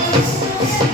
Thank yeah. you.